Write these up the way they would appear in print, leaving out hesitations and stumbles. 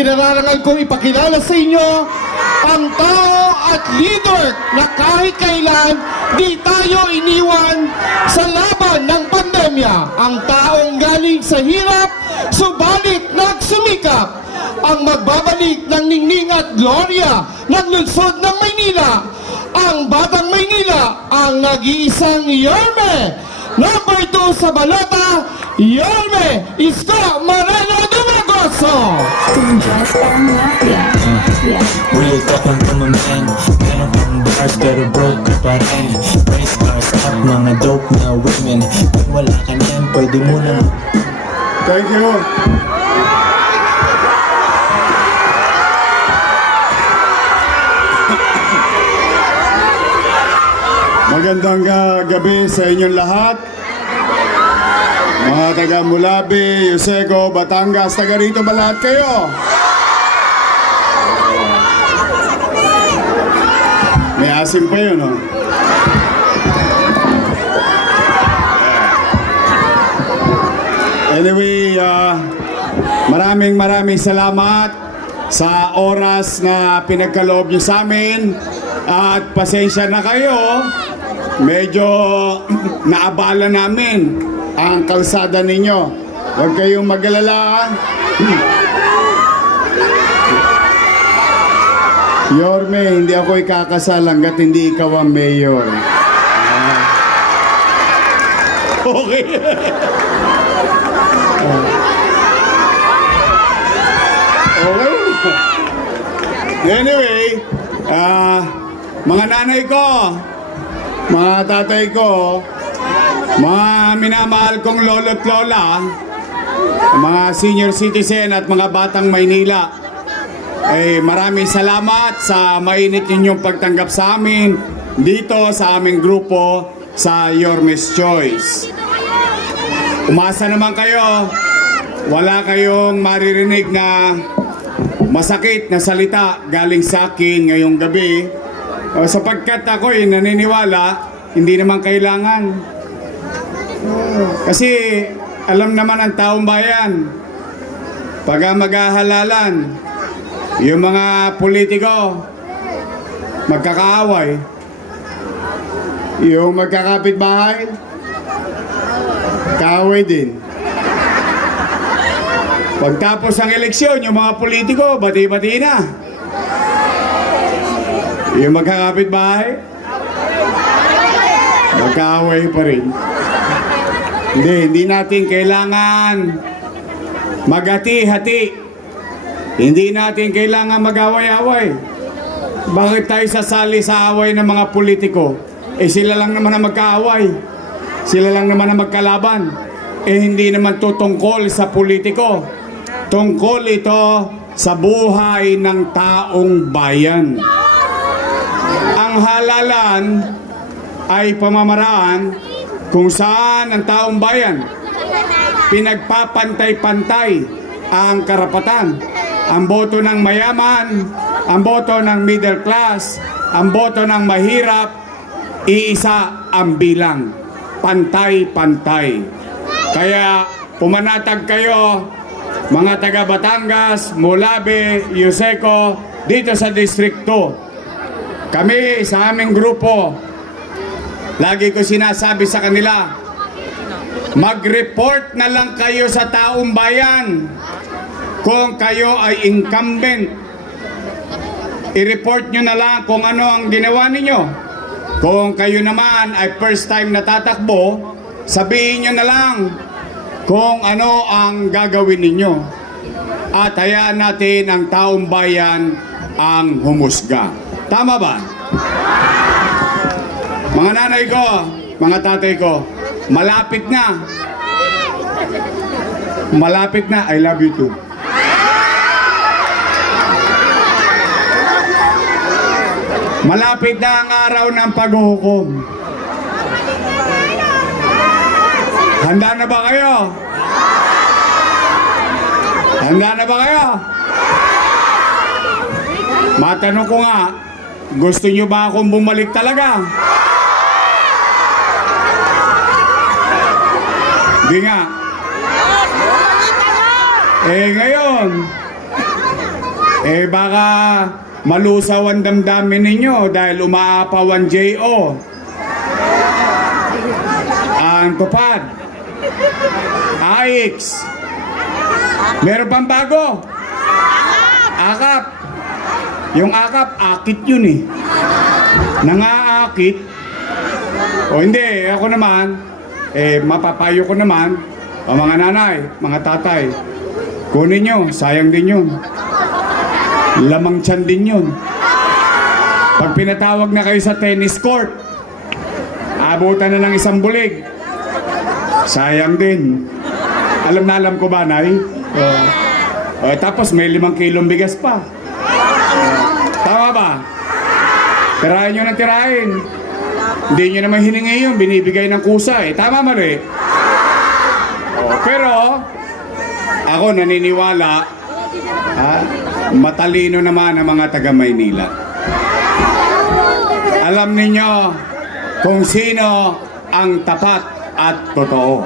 kinararangal kong ipakilala sa inyo ang tao at leader na kahit kailan di tayo iniwan sa laban ng pandemya. Ang taong galing sa hirap, subalit nagsumikap. Ang magbabalik ng ningning at gloria ng lungsod ng Maynila. Ang Batang Maynila, ang nag-iisang Yorme. Number 2 sa balota, Yorme Isko Moreno Dumagoso. Real talking from a man. Meron kang bars pero broke ka pa rin. Race cars at mga dope na women. Kung wala ka niyan, pwede mo na. Thank you. Magandang gabi sa inyong lahat. Mga taga Mulabi, Yuseco, Batangas, taga rito ba lahat kayo? May asim pa yun, no? Anyway, maraming salamat sa oras na pinagkaloob niyo sa amin. At pasensya na kayo, medyo naabala namin ang kalsada ninyo. Huwag kayong mag-alala. Yorme, hindi ako ikakasal hanggat hindi ikaw ang mayor. Okay. Okay. Anyway, mga nanay ko, mga tatay ko, mga minamahal kong lolo't lola, mga senior citizen at mga batang Maynila, ay maraming salamat sa mainit ninyong pagtanggap sa amin dito sa aming grupo sa Yorme's Choice. Umasa naman kayo, wala kayong maririnig na masakit na salita galing sa akin ngayong gabi, sapagkat ako'y naniniwala hindi naman kailangan. Kasi alam naman ang taong bayan, pag maghahalalan, yung mga politiko magkakaaway, yung magkakapitbahay kaaway din. Pagtapos ang eleksyon, yung mga politiko bati-bati na. Yung magkakapitbahay magkaaway pa rin. Hindi natin kailangan maghati-hati. Hindi natin kailangan mag-away-away. Bakit tayo sasali sa away ng mga politiko? Sila lang naman ang magkaaway. Sila lang naman ang magkalaban. Hindi naman to tungkol sa politiko. Tungkol ito sa buhay ng taong bayan. Ang halalan ay pamamaraan kung saan ang taong bayan pinagpapantay-pantay ang karapatan. Ang boto ng mayaman, ang boto ng middle class, ang boto ng mahirap, iisa ang bilang. Pantay-pantay. Kaya pumanatag kayo, mga taga Batangas, Mulabi, Yuseco, dito sa District 2. Kami sa aming grupo, lagi ko sinasabi sa kanila, mag-report na lang kayo sa taong bayan kung kayo ay incumbent. I-report nyo na lang kung ano ang ginawa ninyo. Kung kayo naman ay first time natatakbo, sabihin nyo na lang kung ano ang gagawin ninyo. At hayaan natin ang taong bayan ang humusga. Tama ba? Mga nanay ko, mga tatay ko, malapit na. Malapit na. I love you too. Malapit na ang araw ng paghuhukom. Handa na ba kayo? Handa na ba kayo? Matanong ko nga, gusto nyo ba akong bumalik talaga? Di nga. Ngayon, Baka malusaw ang damdamin ninyo dahil umaapaw ang J.O. Ang tupad. AX. Meron pang bago. Akap. Yung akap, akit yun eh. Nangaakit. O hindi, ako naman, mapapayo ko naman, o mga nanay, mga tatay, kunin nyo, sayang din yun. Lamang tiyan din yun. Pag pinatawag na kayo sa tennis court, abutan na ng isang bulig. Sayang din. Alam na alam ko ba, Nay? Tapos may 5 kilong bigas pa. Tama ba? Tirahin nyo ng tirahin. Hindi nyo naman hiningi yun, binibigay ng kusa eh. Tama mali? Pero, ako naniniwala, matalino naman ang mga taga Maynila. Alam ninyo kung sino ang tapat at totoo.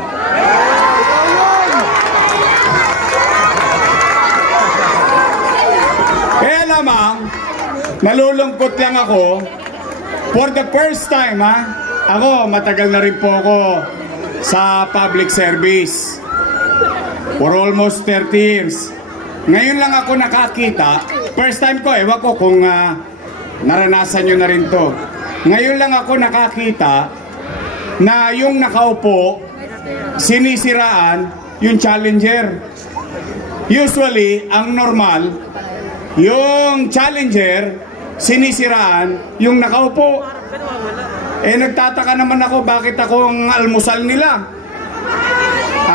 Kaya lamang, nalulungkot lang ako, for the first time ako, matagal na rin po ako sa public service. For almost 30 years. Ngayon lang ako nakakita, first time ko, ewan ko kung naranasan nyo na rin to. Ngayon lang ako nakakita na yung nakaupo, sinisiraan yung challenger. Usually, ang normal, yung challenger, sinisiraan yung nakaupo. Nagtataka naman ako bakit ako ang almusal nila.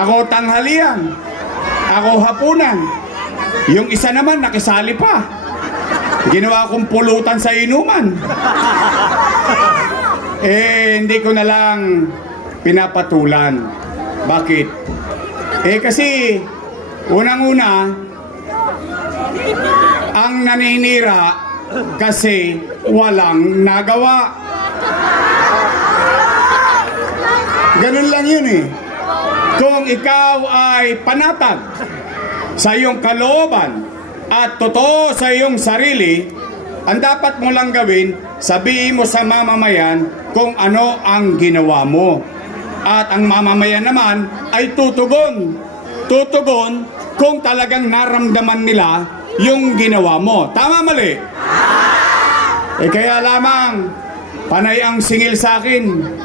Ako tanghalian. Ako hapunan. Yung isa naman nakisali pa. Ginawa kong pulutan sa inuman. Hindi ko na lang pinapatulan. Bakit? Kasi unang-una, ang naninira kasi walang nagawa. Ganun lang yun eh. Kung ikaw ay panatag sa iyong kalooban at totoo sa iyong sarili, ang dapat mo lang gawin, sabihin mo sa mamamayan kung ano ang ginawa mo. At ang mamamayan naman ay tutugon. Tutugon kung talagang naramdaman nila yung ginawa mo. Tama mali? Kaya lamang, panay ang singil sa akin.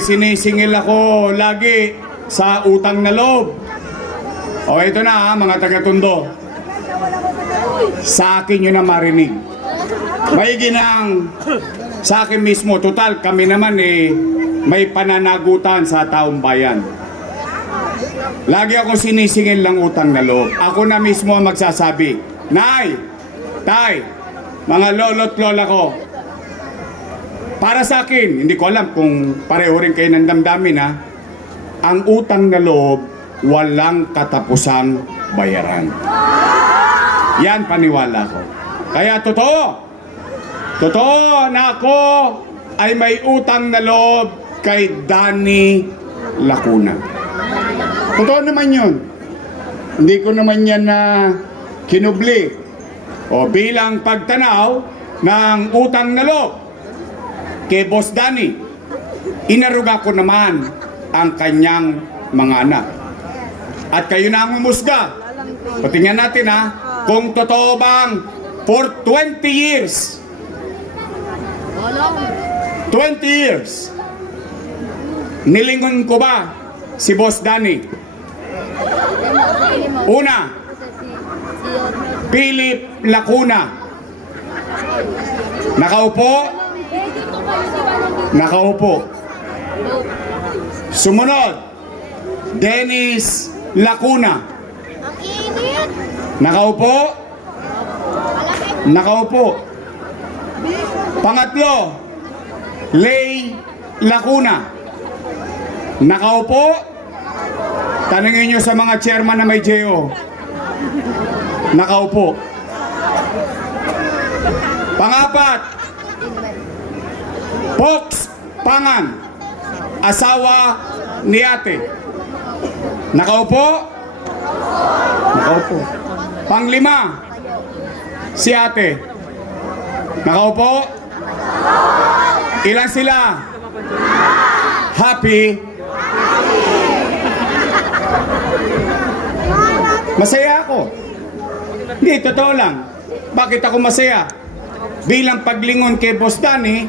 Sinisingil ako lagi sa utang na loob. Ito na mga taga-Tondo. Sa akin yun na marinig. May ginang sa akin mismo. Total, kami naman may pananagutan sa taong bayan. Lagi ako sinisingil ng utang na loob. Ako na mismo ang magsasabi, Nay, Tay, mga lolo't lola ko, para sa akin, hindi ko alam kung pareho rin kayo ng damdamin ang utang na loob, walang katapusang bayaran. Yan paniwala ko. Kaya totoo na ako ay may utang na loob kay Danny Lacuna. Totoo naman yun. Hindi ko naman yan na kinubli. Bilang pagtanaw ng utang na loob kay Boss Danny, inaruga ko naman ang kanyang mga anak. At kayo na ang umusga. Patingnan natin kung totoo bang for 20 years 20 years nilingon ko ba si Boss Danny? Una, Philip Lacuna. Nakaupo. Sumunod, Dennis Lacuna. Nakaupo. Pangatlo, Lay Lacuna. Nakaupo. Tanungin nyo sa mga chairman na may JO. Nakaupo. Pangapat, Pox Pangan, asawa ni ate. Nakaupo. Panglima, Si ate. Nakaupo? Ilan sila? Happy? Masaya ako. Hindi, totoo lang. Bakit ako masaya? Bilang paglingon kay Boss Danny,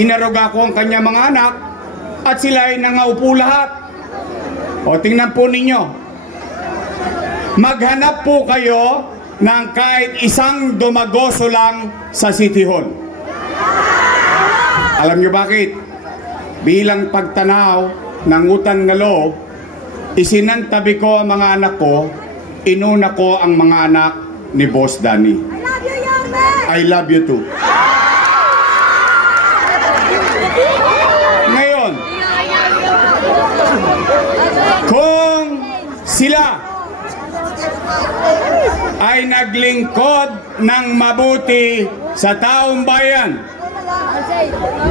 inaruga ko ang kanya mga anak at sila ay nangaupo lahat. O tingnan po ninyo. Maghanap po kayo ng kahit isang dumagoso lang sa City Hall. Alam niyo bakit? Bilang pagtanaw ng utang na loob, isinantabi ko ang mga anak ko, inuna ko ang mga anak ni Boss Danny. I love you too. Ngayon, kung sila ay naglingkod ng mabuti sa taong bayan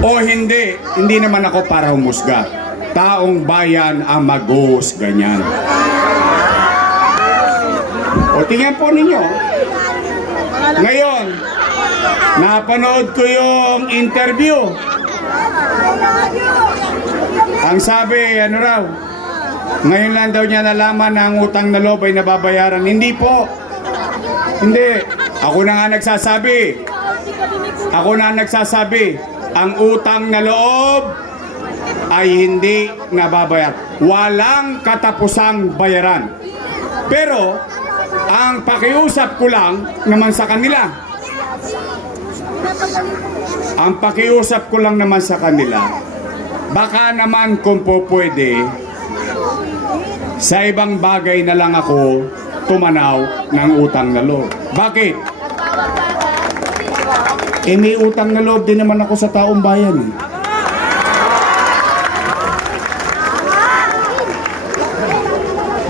o hindi, hindi naman ako para humusga. Taong bayan ang mag-uhusga niyan. O tingnan po ninyo. Ngayon, napanood ko yung interview. Ang sabi, ano raw, ngayon lang daw niya nalaman na ang utang na loob ay nababayaran. Hindi po. Hindi. Ako na nga nagsasabi. Ako na nagsasabi. Ang utang na loob ay hindi nababayar. Walang katapusang bayaran. Pero, ang pakiusap ko lang naman sa kanila. Ang pakiusap ko lang naman sa kanila, baka naman kung po pwede, sa ibang bagay na lang ako tumanaw ng utang na loob. Bakit? May utang na loob din naman ako sa taong bayan.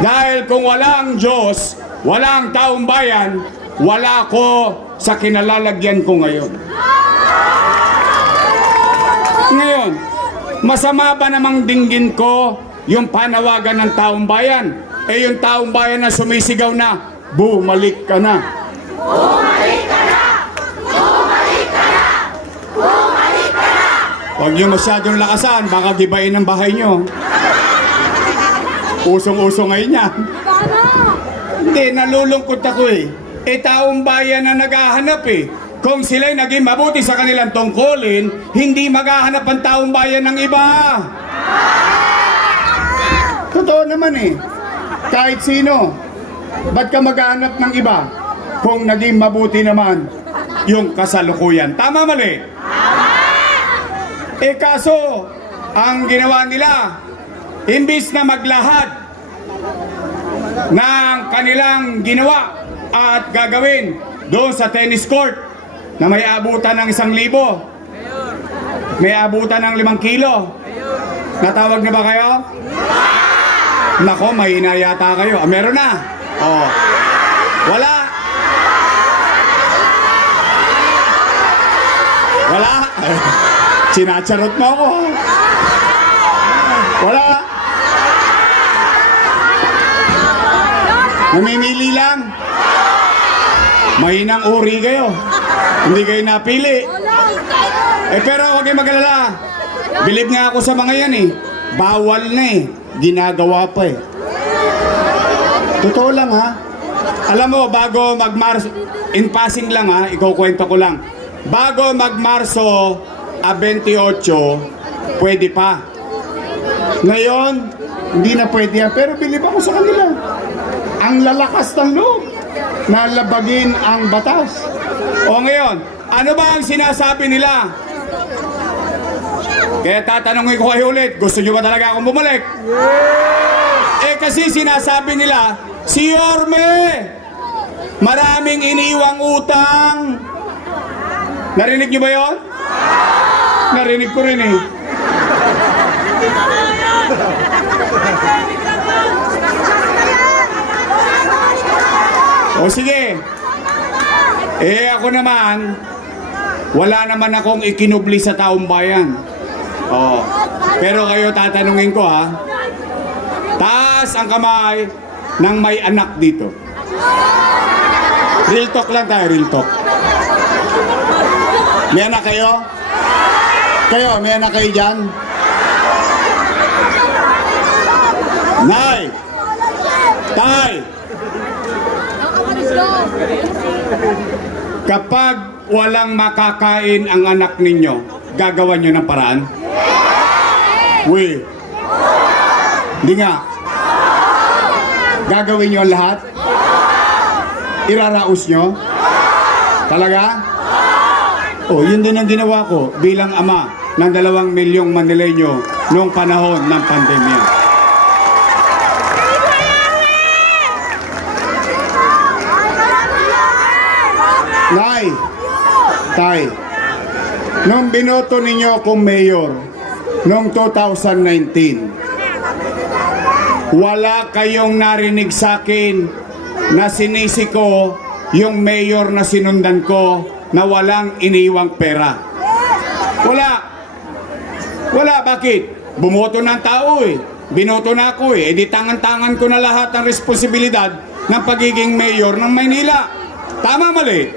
Dahil kung walang Diyos, walang taong bayan, wala ko sa kinalalagyan ko ngayon. Ngayon, masama ba namang dinggin ko yung panawagan ng taong bayan? Yung taong bayan na sumisigaw na, bumalik ka na. Bumalik ka na! Bumalik ka na! Bumalik ka na! Huwag niyo masyadong lakasan, baka gibain ang bahay niyo. Usong-uso ngayon yan. Hindi, nalulungkot ako eh. Taong bayan na naghahanap eh. Kung sila'y naging mabuti sa kanilang tungkulin, hindi maghahanap ang taong bayan ng iba. Totoo naman eh. Kahit sino. Ba't ka maghahanap ng iba? Kung naging mabuti naman yung kasalukuyan. Tama mali? Kaso, ang ginawa nila, imbis na maglahad ng kanilang ginawa at gagawin doon sa tennis court na may abutan ng 1,000, may abutan ng 5 kilo. Natawag na ba kayo? Nako, mahina yata kayo. Meron na. Oh. Wala. Wala. Sinacharot mo ako. Wala. Namimili lang. Mahinang uri kayo. Hindi kayo napili. Pero huwag kayong mag-alala. Bilib nga ako sa mga yan eh. Bawal na eh. Ginagawa pa eh. Totoo lang ha. Alam mo, bago mag-Marso, in passing lang ha, ikukwento ko lang. Bago mag-Marso 28, pwede pa. Ngayon, hindi na pwede yan. Pero bilib ako sa kanila. Ang lalakas ng loob na labagin ang batas. O ngayon, ano ba ang sinasabi nila? Kaya tatanungin ko kayo ulit, gusto nyo ba talaga akong bumalik? Yes! Kasi sinasabi nila, si Yorme, maraming iniwang utang. Narinig nyo ba yon? Narinig ko rin eh. O sige. Ako naman, wala naman akong ikinubli sa taong bayan. Pero kayo tatanungin ko ha. Taas ang kamay ng may anak dito. Real talk lang tayo, real talk. May anak kayo? Kayo, may anak kayo dyan? Nay! Tay! Kapag walang makakain ang anak ninyo, gagawan nyo ng paraan? Uy! Hindi nga. Gagawin nyo ang lahat? Iraraos nyo? Talaga? Oh, yun din ang ginawa ko bilang ama ng 2 milyong Manileño noong panahon ng pandemya. Nay, tay, nung binoto ninyo akong mayor noong 2019, wala kayong narinig sa akin na sinisi ko yung mayor na sinundan ko na walang iniwang pera. Wala. Wala, bakit? Bumoto ng tao eh. Binoto na ako eh. E di tangan-tangan ko na lahat ng responsibilidad ng pagiging mayor ng Maynila. Tama, mali?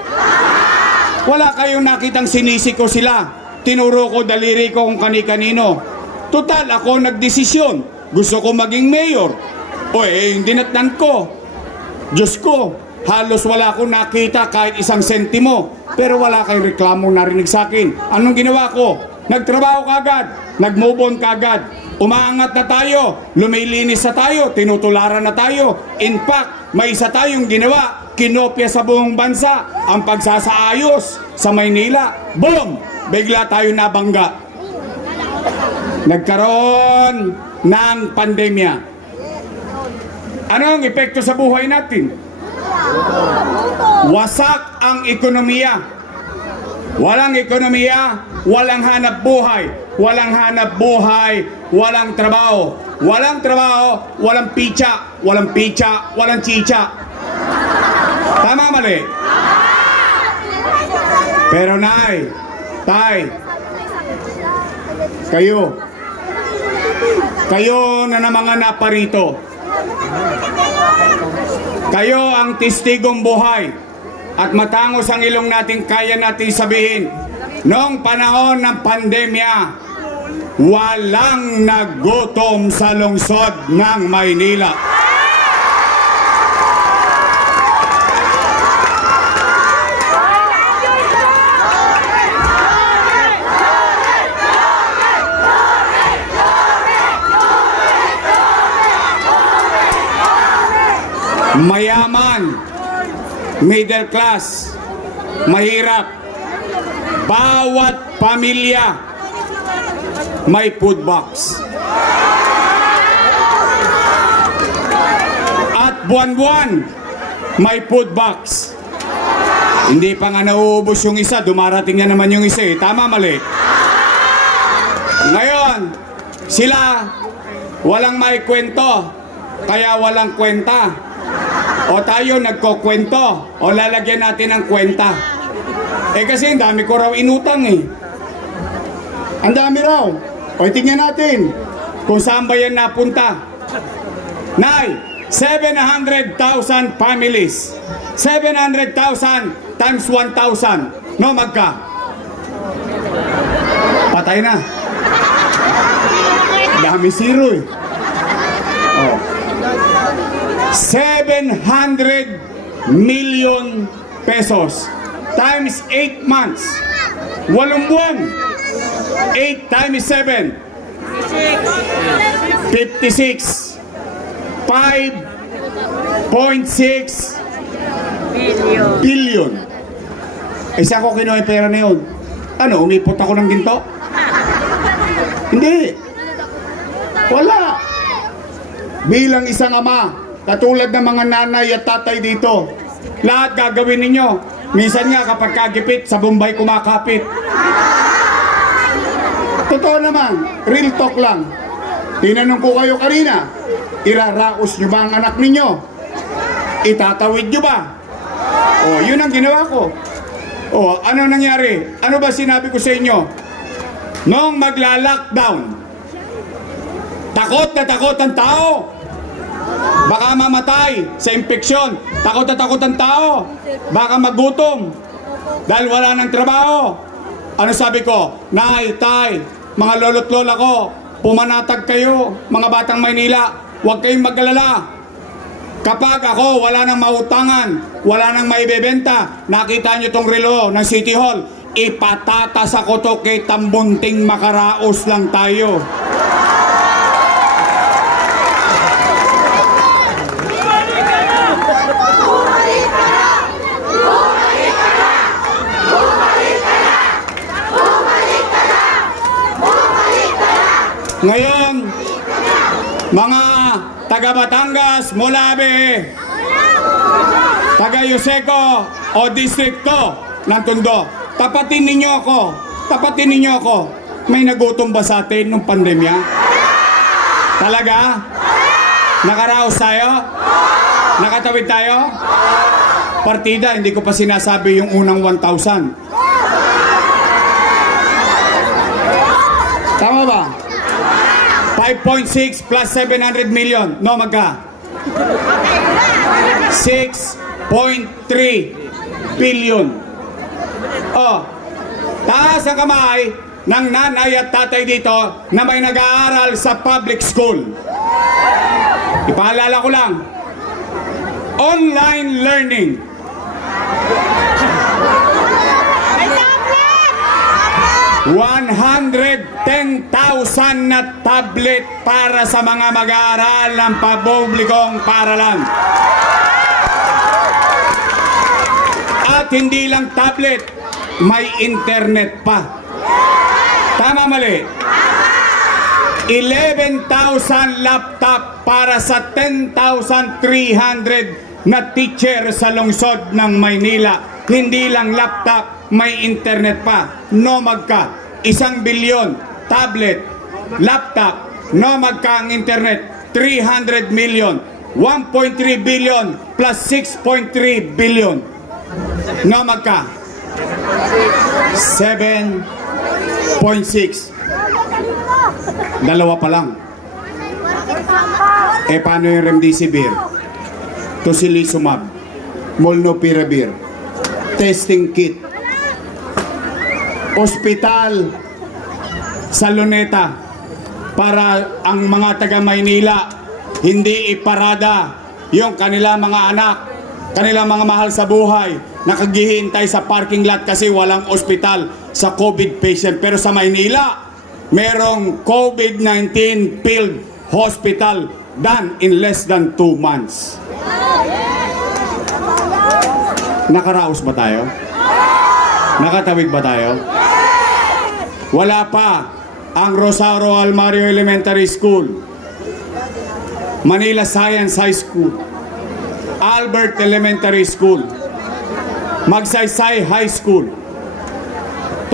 Wala kayong nakitang sinisi ko sila. Tinuro ko daliri ko kung kani-kanino. Total, ako nagdesisyon. Gusto ko maging mayor. O yung dinatnan ko. Diyos ko, halos wala akong nakita kahit isang sentimo. Pero wala kayong reklamo narinig sa akin. Anong ginawa ko? Nagtrabaho kagad. Nag-move on kagad. Umaangat na tayo. Lumilinis na tayo. Tinutularan na tayo. In fact, may isa tayong ginawa. Kinopya sa buong bansa ang pagsasaayos sa Maynila. Boom! Bigla tayo nabangga. Nagkaroon ng pandemya. Ano ang epekto sa buhay natin? Wasak ang ekonomiya. Walang ekonomiya, walang hanap buhay. Walang hanap buhay, walang trabaho. Walang trabaho, walang picha. Walang picha, walang chicha. Tama, mali? Pero nay, tay, kayo na mga naparito. Kayo ang testigong buhay at matangos ang ilong natin, kaya natin sabihin, noong panahon ng pandemya, walang nagutom sa lungsod ng Maynila. Mayaman, middle class, mahirap, bawat pamilya may food box. At buwan-buwan may food box. Hindi pa nga nauubos yung isa, dumarating na naman yung isa eh. Tama, mali? Ngayon, sila walang may kwento, kaya walang kwenta. O tayo nagkokwento, o lalagyan natin ng kwenta. Eh kasi ang dami ko raw inutang eh. Ang dami raw. O tingnan natin kung saan ba yan napunta. Nay, 700,000 families. 700,000 times 1,000. No, magka? Patay na. Dami zero eh. Oh. 700 million pesos times 8 months. 8 buwan. 8 times 7. 56. 5.6 billion. Isa ko kinuha yung pera na yun. Ano, umipot ako ng ginto? Hindi. Wala. Bilang isang ama, katulad ng mga nanay at tatay dito, lahat gagawin ninyo. Minsan nga kapag kagipit, sa Bombay kumakapit. Totoo naman, real talk lang. Tinanong ko kayo kanina, iraraos nyo ba ang anak ninyo? Itatawid nyo ba? O, yun ang ginawa ko. O, ano nangyari? Ano ba sinabi ko sa inyo? Noong magla-lockdown, takot na takot ang tao. Baka mamatay sa impeksyon. Takot na takot ang tao. Baka magutom. Dahil wala ng trabaho. Ano sabi ko? Nay, tay, mga lolo't lola ko, pumanatag kayo, mga batang Maynila. Huwag kayong mag-alala. Kapag ako wala nang mautangan, wala nang maibebenta, nakita nyo tong relo ng City Hall, ipatatas ako to kay tambunting makaraos lang tayo. Ngayon, mga taga Batangas, Molabe, taga Yuseco o distrikto ng Tondo, tapatin ninyo ako. May nagutom ba sa atin nung pandemya? Talaga? Nakaraos tayo? Nakatawid tayo? Partida, hindi ko pa sinasabi yung unang 1,000. Tama ba? 5.6 plus 700 million. No, magka? 6.3 billion. Oh, taas ang kamay ng nanay at tatay dito na may nag-aaral sa public school. Ipaalala ko lang. Online learning. $110,000 na tablet para sa mga mag-aaral ng papublikong paaralan. At hindi lang tablet, may internet pa. Tama mali? 11,000 laptop para sa 10,300 na teacher sa lungsod ng Maynila. Hindi lang laptop, may internet pa. No magka, 1 bilyon, tablet, laptop, no magka ang internet, 300 million, 1.3 billion plus 6.3 billion. No magka, 7.6. Dalawa pa lang. Eh paano yung Remdesivir, Tocilizumab, Molnupiravir, testing kit, ospital sa Luneta para ang mga taga Maynila hindi iparada yung kanila mga anak, kanila mga mahal sa buhay, nakaghihintay sa parking lot kasi walang ospital sa COVID patient. Pero sa Maynila, merong COVID-19 field hospital done in less than 2 months. Nakaraos ba tayo? Nakatawid ba tayo? Wala pa ang Rosario Almario Elementary School, Manila Science High School, Albert Elementary School, Magsaysay High School,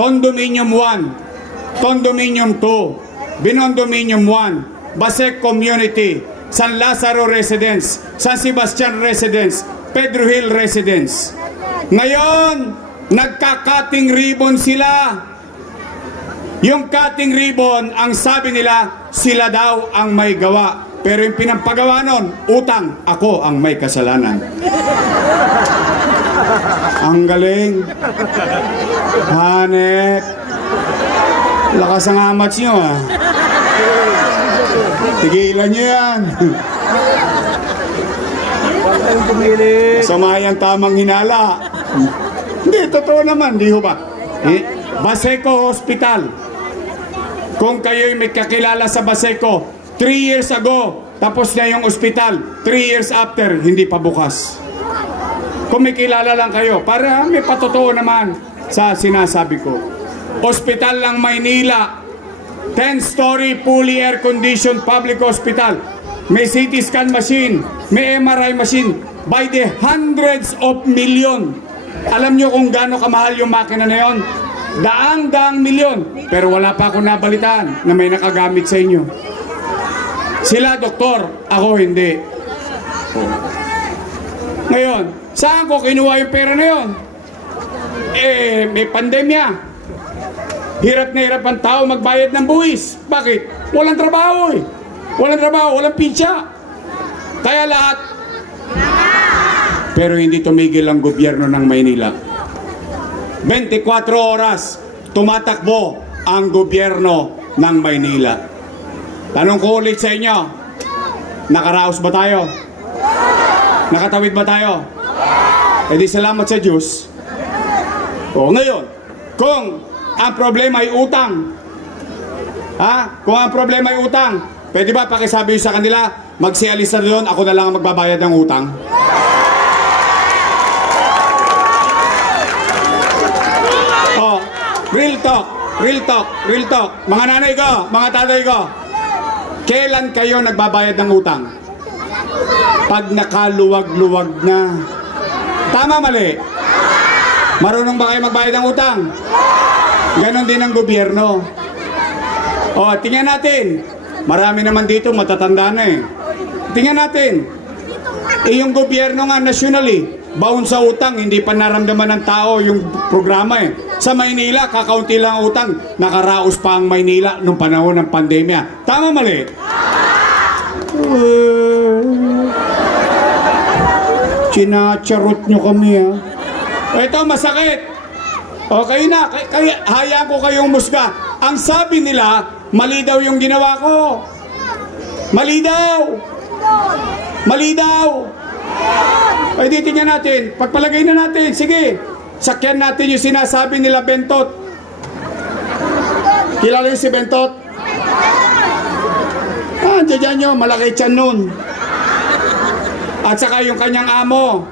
Condominium 1, Condominium 2, Binondominium 1, Basec Community, San Lazaro Residence, San Sebastian Residence, Pedro Hill Residence. Ngayon, nagka-cutting ribbon sila. Yung cutting ribbon, ang sabi nila, sila daw ang may gawa. Pero yung pinampagawa nun, utang, ako ang may kasalanan. Ang galing. Hanep. Lakas ang amats nyo, ah. Tigilan nyo yan. Samayan tamang hinala. Hindi, totoo naman, di ho ba? Baseco Hospital. Kung kayo'y may kakilala sa Baseco, 3 years ago, tapos na yung ospital. 3 years after, hindi pa bukas. Kung may kilala lang kayo, para may patotoo naman sa sinasabi ko. Ospital lang Maynila, 10-story fully air-conditioned public hospital. May CT scan machine, may MRI machine, by the hundreds of million. Alam nyo kung gaano kamahal yung makina na yon? Daang-daang milyon. Pero wala pa akong nabalitaan na may nakagamit sa inyo. Sila doktor, ako hindi. Ngayon, saan ko kinuha yung pera na yon? Eh, may pandemya. Hirap na hirap ang tao magbayad ng buwis. Bakit? Walang trabaho eh. Walang trabaho, walang pizza. Kaya lahat. Pero hindi tumigil ang gobyerno ng Maynila. 24 oras tumatakbo ang gobyerno ng Maynila. Tanong ko ulit sa inyo, nakaraos ba tayo? Nakatawid ba tayo? E di salamat sa Diyos. O ngayon, kung ang problema ay utang, kung ang problema ay utang, pwede ba pakisabi sa kanila, magsialis na doon, ako na lang ang magbabayad ng utang? Oh, real talk, real talk, real talk. Mga nanay ko, mga tatay ko, kailan kayo nagbabayad ng utang? Pag nakaluwag-luwag na. Tama, mali? Marunong ba kayo magbayad ng utang? Ganon din ang gobyerno. O, tingnan natin. Marami naman dito, matatanda na eh. Tingnan natin. Yung gobyerno nga nationally, baon sa utang, hindi pa naramdaman ng tao yung programa eh. Sa Maynila, kakaunti lang ang utang. Nakaraos pa ang Maynila nung panahon ng pandemya. Tama, mali? Sinacharot nyo kami ha. Ito masakit. O kayo na, hayaan ko kayong musga. Ang sabi nila, mali daw yung ginawa ko. Mali daw. Mali daw. Ay di tingnan natin. Pagpalagay na natin. Sige. Sakyan natin yung sinasabi nila Bentot. Kilala yung si Bentot? Diyan nyo, malaki tiyan nun. At saka yung kanyang amo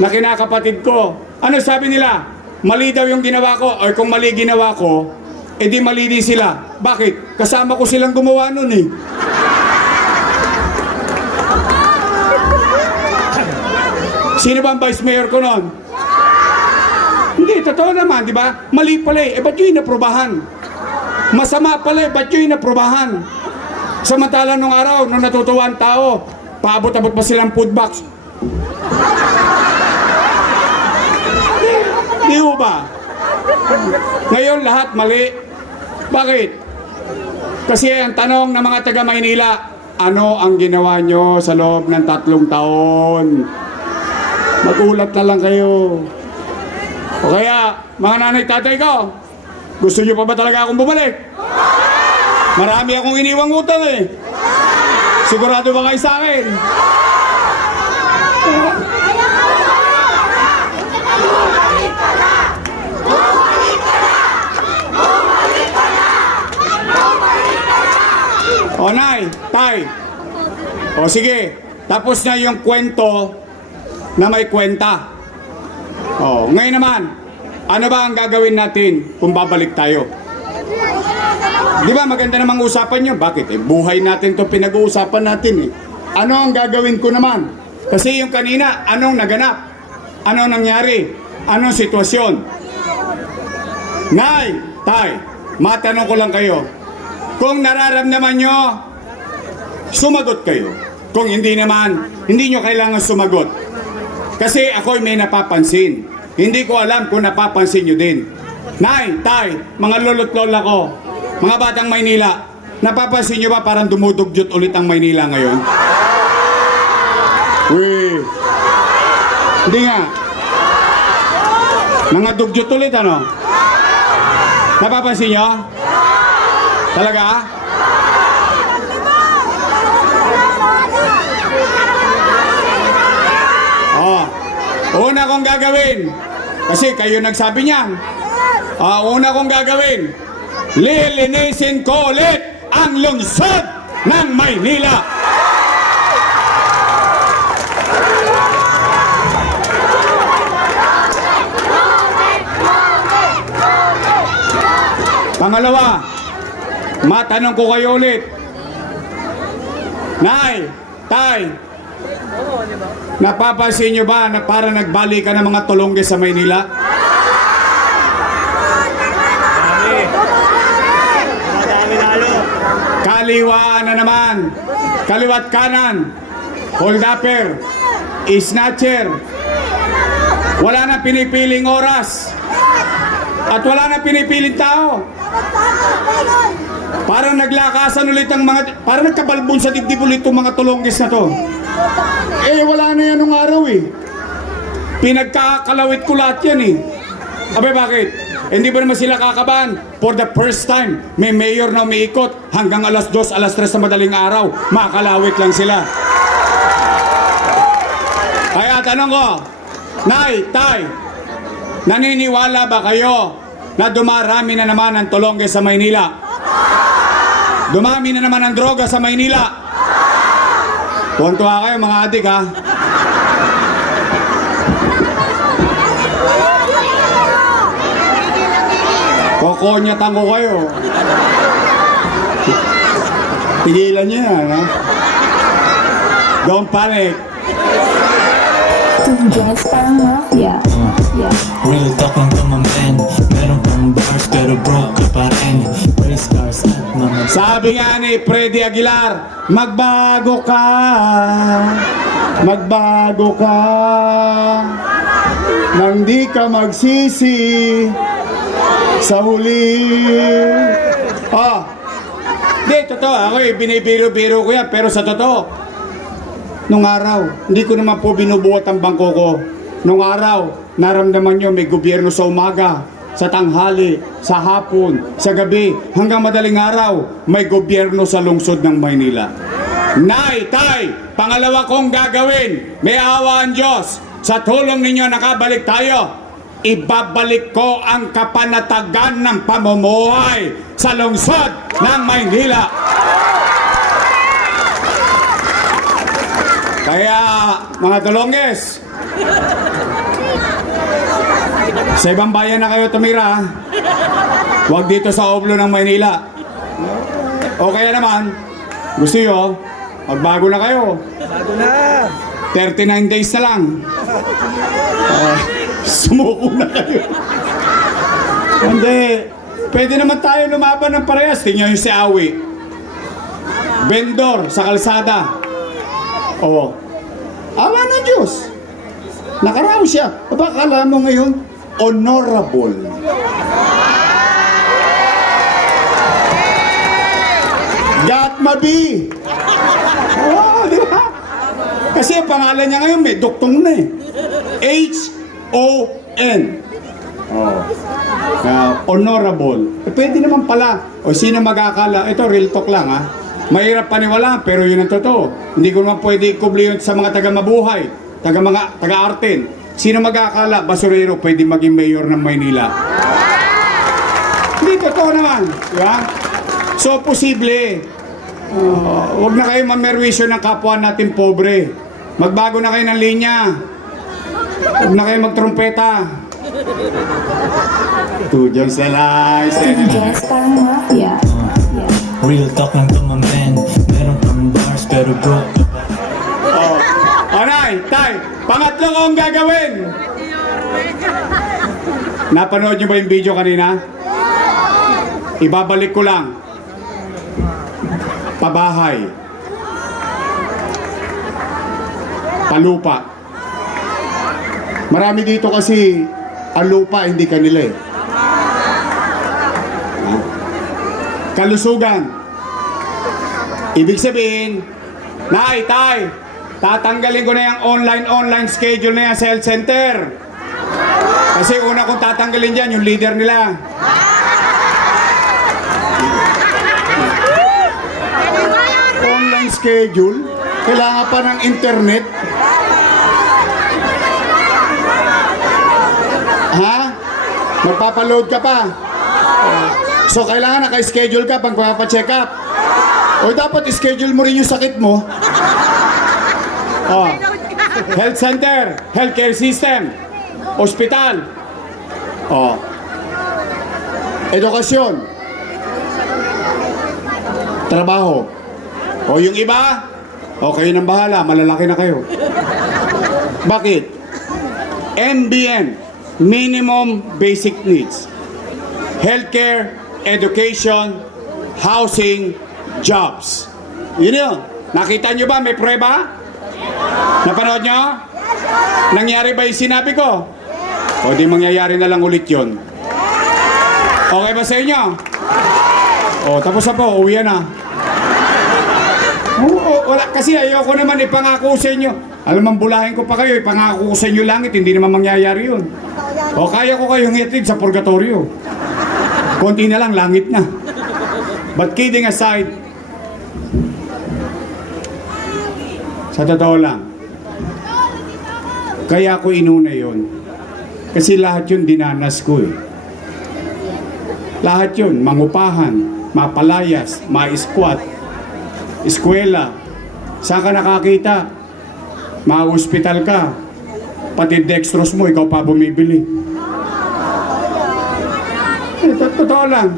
na kinakapatid ko. Ano sabi nila? Mali daw yung ginawa ko. Or kung mali ginawa ko, edi mali din sila. Bakit? Kasama ko silang gumawa nun eh. Sino ba ang vice mayor ko nun? Hindi, totoo naman, di ba? Mali pala eh. Ba't yun inaprobahan? Masama pala eh. Ba't yun inaprobahan? Samantala nung araw, nung natutuwa ang tao, paabot-abot pa silang food box. Di ba? Ngayon lahat mali. Bakit? Kasi ang tanong ng mga taga Maynila, ano ang ginawa nyo sa loob ng 3 taon? Magulat na lang kayo. O kaya, mga nanay tatay ko, gusto nyo pa ba talaga akong bumalik? Marami akong iniwang utang eh. Sigurado ba kayo sa akin? O nay, tay. O sige, tapos na yung kwento na may kwenta. O, ngayon naman, ano ba ang gagawin natin kung babalik tayo? Di ba maganda namang usapan nyo? Bakit? Eh, buhay natin to pinag-uusapan natin eh. Ano ang gagawin ko naman? Kasi yung kanina, anong naganap? Ano nangyari? Anong sitwasyon? Nay, tay, matanong ko lang kayo. Kung nararamdaman nyo, sumagot kayo. Kung hindi naman, hindi nyo kailangan sumagot. Kasi ako'y may napapansin. Hindi ko alam kung napapansin nyo din. Nay, tay, mga lolo't lola ko, mga batang Maynila, napapansin nyo ba parang dumudugyot ulit ang Maynila ngayon? Uy, hindi nga. Mga dugyot ulit ano? Napapansin nyo? Talaga? Oh, una kong gagawin, kasi kayo nagsabi niyan. Una kong gagawin, lilinisin ko ulit ang lungsod ng Maynila. Pangalawa, matanong ko kayo ulit. Nay, tay, napapansin nyo ba na para nagbalik ka ng mga tulongge sa Maynila? Kaliwaan na naman. Kaliwat kanan. Holdupper. Snatcher. Wala na pinipiling oras. At wala na pinipiling tao. Parang naglakasan ulit ang mga, parang nagkabalbon sa dibdib ulit itong mga tulonggis na to. Eh, wala na yan nung araw eh. Pinagkakalawit ko lahat yan eh. Abe, bakit? Hindi ba naman sila kakabahan? For the first time, may mayor na umiikot hanggang alas 2, alas 3 sa madaling araw. Makakalawit lang sila. Kaya tanong ko, Nay, Tay, naniniwala ba kayo na dumarami na naman ang tulongge sa Maynila? Dumami na naman ang droga sa Maynila? Tuwan-tuwa kayo mga adik ha? Kokonyatan ko kayo. Tigilan niyo yan ha? Don't panic. Just parang mafia. Yeah. Real talk lang to my man. Meron pang bars pero broke ka pa rin. Race cars at mga Sabi nga ni Freddy Aguilar, magbago ka, magbago ka, nang di ka magsisi sa huli. Di, totoo, ako binibiro-biro ko yan, pero sa totoo, nung araw, hindi ko naman po binubuhat ang bangko ko. Nung araw, naramdaman nyo may gobyerno sa umaga, sa tanghali, sa hapon, sa gabi, hanggang madaling araw, may gobyerno sa lungsod ng Maynila. Nay, Tay, pangalawa kong gagawin, may awa ang Diyos. Sa tulong ninyo nakabalik tayo. Ibabalik ko ang kapanatagan ng pamumuhay sa lungsod ng Maynila. Kaya, mga tulongges, sa ibang bayan na kayo tumira, huwag dito sa oblo ng Maynila. O kaya naman, gusto nyo, magbago na kayo. Bago na. 39 days na lang. Sumuko na kayo. Hindi. Pwede naman tayo lumaban ng parehas. Tingnan yung si Awi. Vendor sa kalsada. Oo. Awa ng Diyos. Nakaraw siya. Baka mo ngayon, honorable. Gatmabi. Oo, di ba? Kasi ang pangalan niya ngayon may duktong na eh. H-O-N. Oh. Honorable. Pwede naman pala. O sino mag-akala? Ito, real talk lang ha. Mahirap paniwala, pero yun ang totoo. Hindi ko naman pwede ikubli yun sa mga taga-mabuhay, taga-artin. Sino mag-akala, basurero, pwede maging mayor ng Maynila? Hindi, totoo naman. Diba? So, posible. Huwag na kayo mamerwisyo ng kapwa natin pobre. Magbago na kayo ng linya. Huwag na kayo magtrumpeta. Tudyang salay. Just parang mafia. Yeah. real talk lang to my man. Meron pang bars pero broke ka pa. Alright, Tay, pangatlo kong gagawin. Napanood niyo ba yung video kanina? Ibabalik ko lang. Pabahay. Palupa. Marami dito kasi ang lupa hindi kanila eh. Kalusugan. Ibig sabihin, Nay, Tay, tatanggalin ko na yung online schedule na yan sa health center. Kasi una kong tatanggalin dyan, yung leader nila. Online schedule? Kailangan pa ng internet? Ha? Magpapaload ka pa? So kailangan naka-schedule ka pag papacheck up. O dapat schedule mo rin yung sakit mo. Oh. Health center, healthcare system, ospital. Oh. Edukasyon. Trabaho. O yung iba, o kayo nang bahala, malalaki na kayo. Bakit? MBN, Minimum Basic Needs. Healthcare, education, housing, jobs. Yun yun. Nakita nyo ba? May prueba? Napanood nyo? Nangyari ba yung sinabi ko? O di mangyayari na lang ulit yun. Okay ba sa inyo? O tapos na po, uwi na. wala, kasi ayoko naman ipangako sa inyo. Alam mo, bulahin ko pa kayo, ipangako ko sa inyo langit, hindi naman mangyayari yun. O kaya ko kayong itid sa purgatorio. Konti na lang, langit na. But kidding aside, sa totoo lang, kaya ko inuna yun. Kasi lahat yun dinanas ko eh. Lahat yun, mangupahan, mapalayas, ma-squat, eskwela, saan ka nakakita? Ma-hospital ka, pati dextrose mo, ikaw pa bumibili. Totoo lang.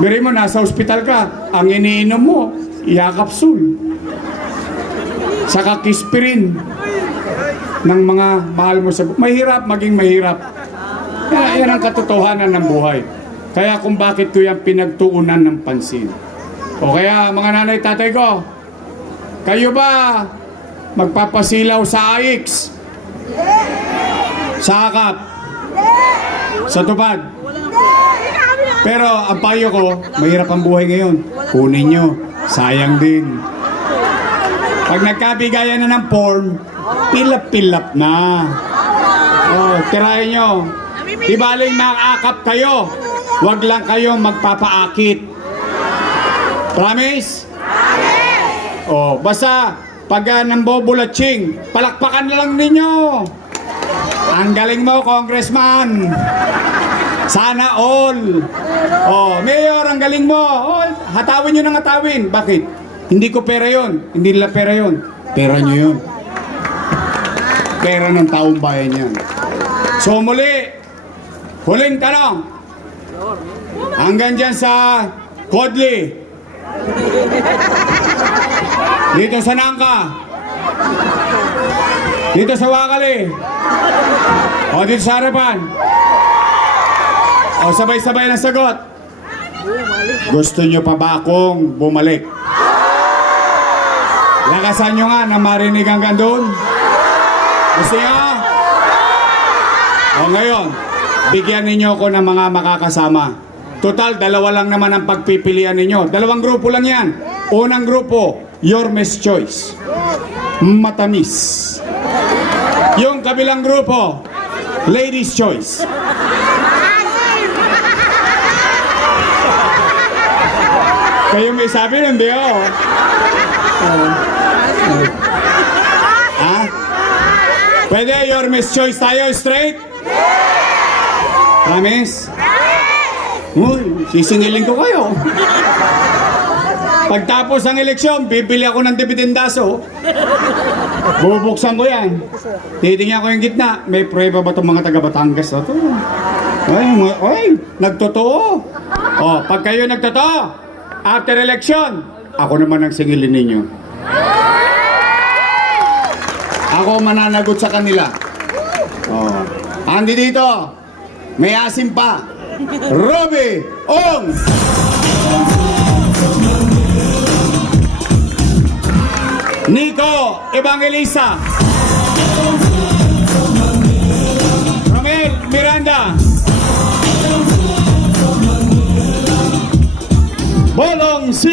Biri mo, nasa hospital ka, ang iniinom mo, Yakapsul. Saka kispirin ng mga mahal mo sa... Mahirap, maging mahirap. Yan ang katotohanan ng buhay. Kaya kung bakit ko yan pinagtuunan ng pansin. O kaya mga nanay, tatay ko, kayo ba magpapasilaw sa AIX? Sa akap? Sa tupad? Pero ang payo ko, mahirap ang buhay ngayon. Kunin nyo, sayang din. Pag nagkabigayan na ng form, pilap-pilap na. Oh, tirahin nyo. Di baling makakap kayo. Huwag lang kayong magpapaakit. Promise? Oh, basta pag nambobulatsing, palakpakan na lang ninyo. Ang galing mo, Congressman. Sana all. Oh, Mayor, ang galing mo. Oh, hatawin nyo ng hatawin. Bakit? Hindi ko pera yon. Hindi nila pera yon. Pera nyo yun. Pera ng taong bayan yan. So muli, huling tanong. Hanggang dyan sa Kodli. Dito sa Nangka. Dito sa Wakali. O dito sa harapan. O sabay-sabay na sagot. Gusto nyo pa ba akong bumalik? Lakasan nyo nga na marinig hanggang doon. Gusto nyo? O ngayon, bigyan ninyo ako ng mga makakasama. Total, dalawa lang naman ang pagpipilian ninyo. Dalawang grupo lang yan. Unang grupo, Your Miss Choice. Matamis. Yung kabilang grupo, Ladies Choice. Kayo may sabi, hindi oh. Ha? Pwede Your Miss Choice tayo straight? Promise? Uy, sisingilin ko kayo. Pagtapos ng eleksyon, bibili ako ng dibidendaso. Bubuksan ko yan. Titingnan ko yung gitna. May prueba ba itong mga taga Batangas? Ito. Ay, nagtotoo. O, pag kayo nagtotoo, after election, ako naman ang singilin ninyo. Ako mananagot sa kanila. O, andi dito. May asim pa. Roby Ong! Nico Evangelista. Romel Miranda. Bolong C.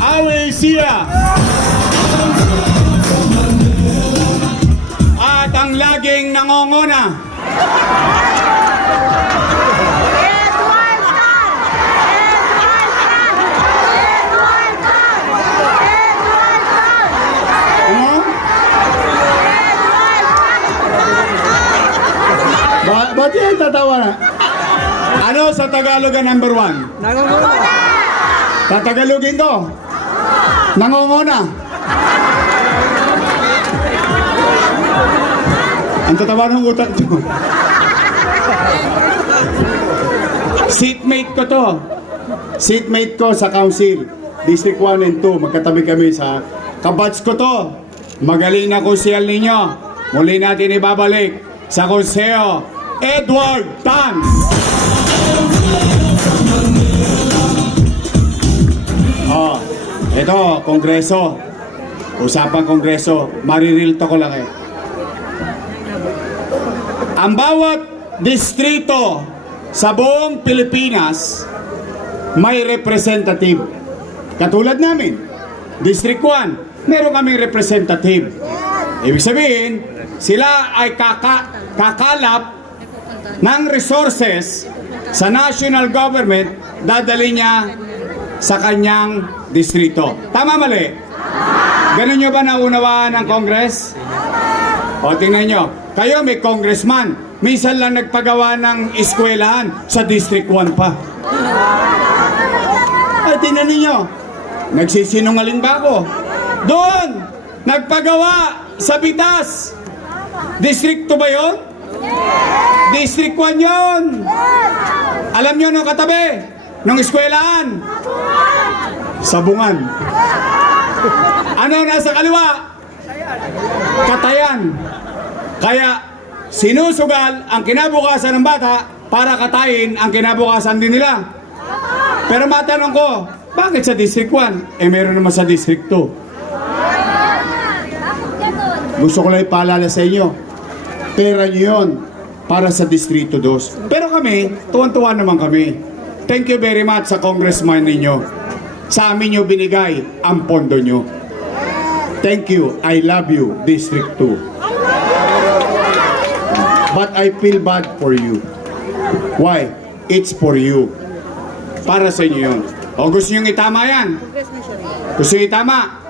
Awe Sia. At ang laging nangongona. Ba't yan tatawa na? Ano sa Tagalog ang number 1? Nangunguna. Tatagalogin ko. Nangunguna. Ang tatawa ng utak ko. Seatmate ko to. Seatmate ko sa council. District 1 and 2. Magkatabi kami sa kabats ko to. Magaling na konsyal ninyo. Muli natin ibabalik sa konseyo Edward Tan. Oh, ito, kongreso. Usapang kongreso. Mariril to ko lang eh. Ang bawat distrito sa buong Pilipinas may representative. Katulad namin, District 1, meron kaming representative. Ibig sabihin, sila ay kakalap ng resources sa national government, dadali niya sa kanyang distrito. Tama, mali? Ganun nyo ba naunawaan ng Congress? O tingnan nyo, kayo may congressman, minsan lang nagpagawa ng eskwelahan sa District 1 pa. Ay, tingnan ninyo, nagsisinungaling ba ako? Doon, nagpagawa sa Bitas. District 2 ba yun? District 1 yun. Alam nyo nung katabi, nung eskwelahan? Sabungan. Ano nasa kaliwa? Katayan. Kaya sinusugal ang kinabukasan ng bata para katayin ang kinabukasan din nila. Pero matanong ko, bakit sa District 1? Eh meron naman sa District 2. Gusto ko lang ipaalala sa inyo, pera nyo yun para sa Distrito 2. Pero kami, tuwan-tuwa naman kami. Thank you very much sa congressman ninyo. Sa amin nyo binigay ang pondo nyo. Thank you, I love you, District 2. But I feel bad for you. Why? It's for you. Para sa inyo yun. O gusto nyo itama yan? Gusto nyo itama?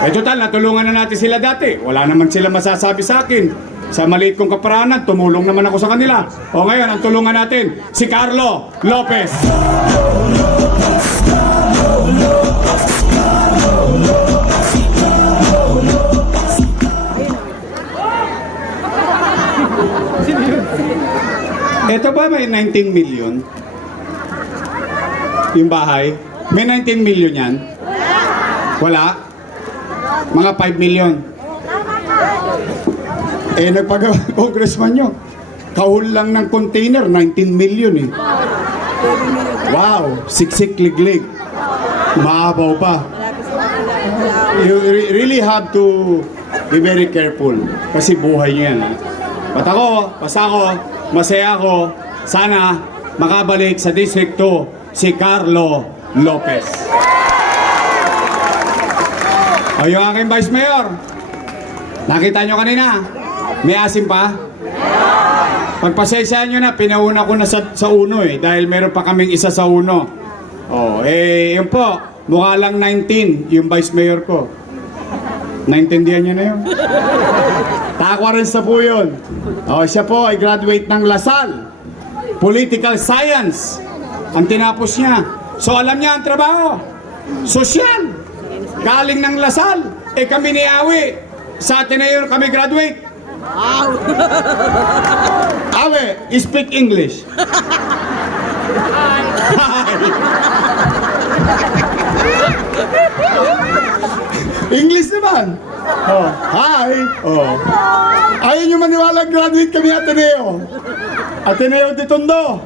Eh total, natulungan na natin sila dati. Wala naman sila masasabi sa akin. Sa maliit kong kaparanan, tumulong naman ako sa kanila. O ngayon, ang tulungan natin, si Carlo Lopez. Ito ba may 19 million? Yung bahay? May 19 million yan? Wala? Mga 5 million. Eh, nagpagawa congressman nyo. Kahul lang ng container, 19 million eh. Wow, siksik liglig. Maabaw pa. You really have to be very careful. Kasi buhay nyo yan. Basta ako, masaya ako. Sana makabalik sa District 2 si Carlo Lopez. O yung aking Vice Mayor, nakita nyo kanina, may asim pa? Pagpasensyaan nyo na, pinauna ko na sa uno eh, dahil meron pa kaming isa sa uno. O, yun po, mukha lang 19, yung Vice Mayor ko. Naintindihan nyo na yun? Takwa rin sa po yun. O, siya po ay graduate ng Lasal. Political Science. Ang tinapos niya. So, alam niya ang trabaho. Sosyal. Galing ng Lasal. Eh, kami ni Awi. Sa Ateneo kami graduate. Awi, speak English. English naman. Oh, hi. Oh. Ayaw nyo maniwala, graduate kami Ateneo. Ateneo de Tondo.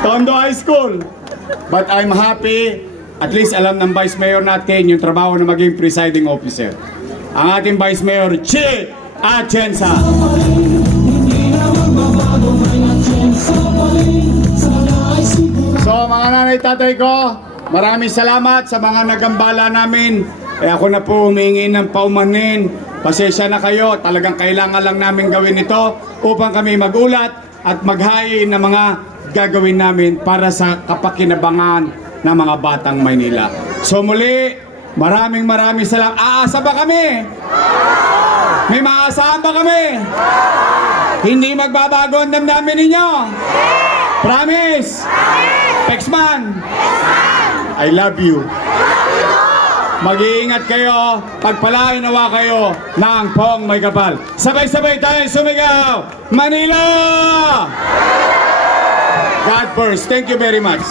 Tondo High School. But I'm happy, at least alam ng Vice Mayor natin yung trabaho na maging presiding officer. Ang ating Vice Mayor, Che Atienza. So mga nanay tatay ko, maraming salamat sa mga nagambala namin. Ako na po humingi ng paumanhin. Pasensya na kayo, talagang kailangan lang namin gawin ito upang kami magulat at maghain ng mga gagawin namin para sa kapakinabangan ng mga batang Maynila. So muli, maraming salamat. Aasa ba kami? May maaasahan ba kami? Hindi magbabago ang damdamin ninyo? Promise? Pexman? I love you. Mag-iingat kayo, pagpalain nawa kayo ng Pong May Kapal. Sabay-sabay tayo sumigaw! Manila! God first. Thank you very much.